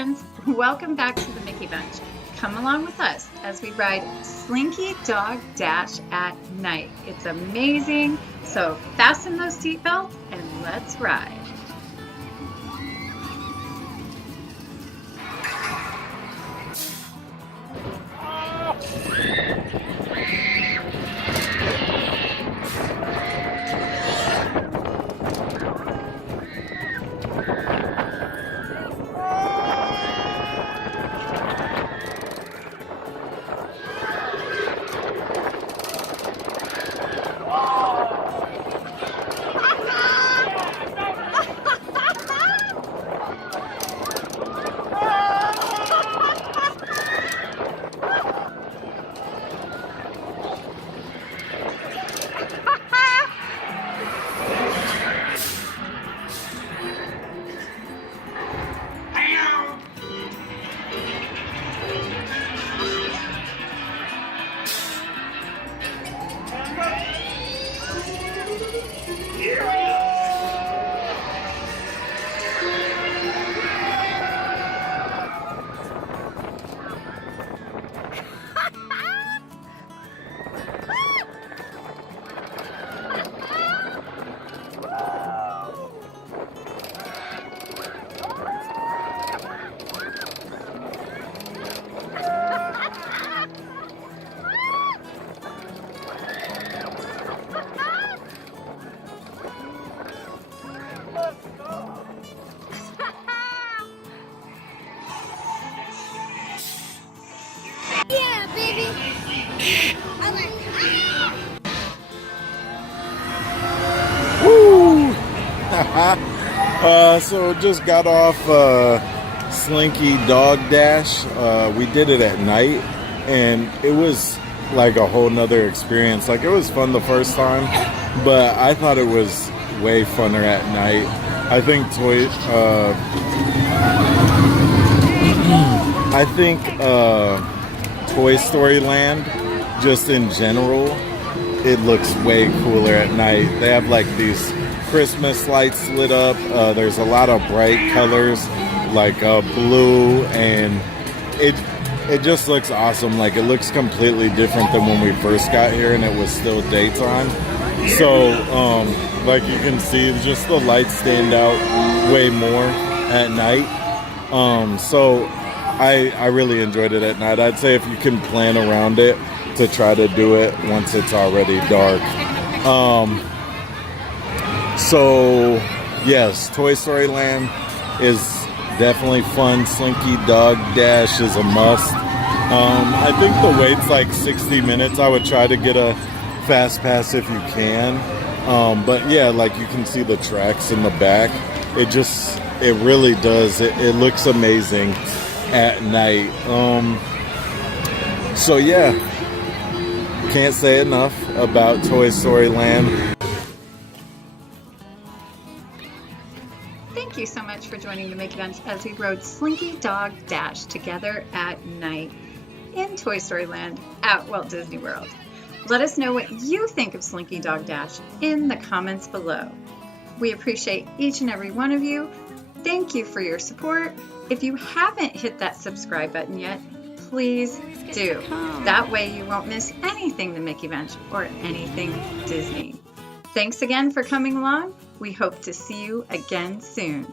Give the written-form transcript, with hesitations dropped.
friends, welcome back to the Mickey Bunch. Come along with us as we ride Slinky Dog Dash at night. It's amazing, so fasten those seatbelts and let's ride. Yeah, baby. I like Woo! So just got off Slinky Dog Dash. We did it at night, and it was like a whole nother experience. Like, it was fun the first time, but I thought it was way funner at night. I think Toy Story Land, just in general, it looks way cooler at night. They have like these Christmas lights lit up. There's a lot of bright colors like blue, and it just looks awesome. Like, it looks completely different than when we first got here and it was still daytime. So like you can see, just the lights stand out way more at night. So I really enjoyed it at night. I'd say if you can plan around it, to try to do it once it's already dark. So yes, Toy Story Land is definitely fun. Slinky Dog Dash is a must. I think the wait's like 60 minutes. I would try to get a fast pass if you can. But yeah, like you can see the tracks in the back. It really does. It looks amazing at night. So yeah, can't say enough about Toy Story Land. Thank you so much for joining the Mickey Bunch as we rode Slinky Dog Dash together at night in Toy Story Land at Walt Disney World. Let us know what you think of Slinky Dog Dash in the comments below. We appreciate each and every one of you. Thank you for your support. If you haven't hit that subscribe button yet, please do. That way you won't miss anything the Mickey Bunch or anything Disney. Thanks again for coming along. We hope to see you again soon.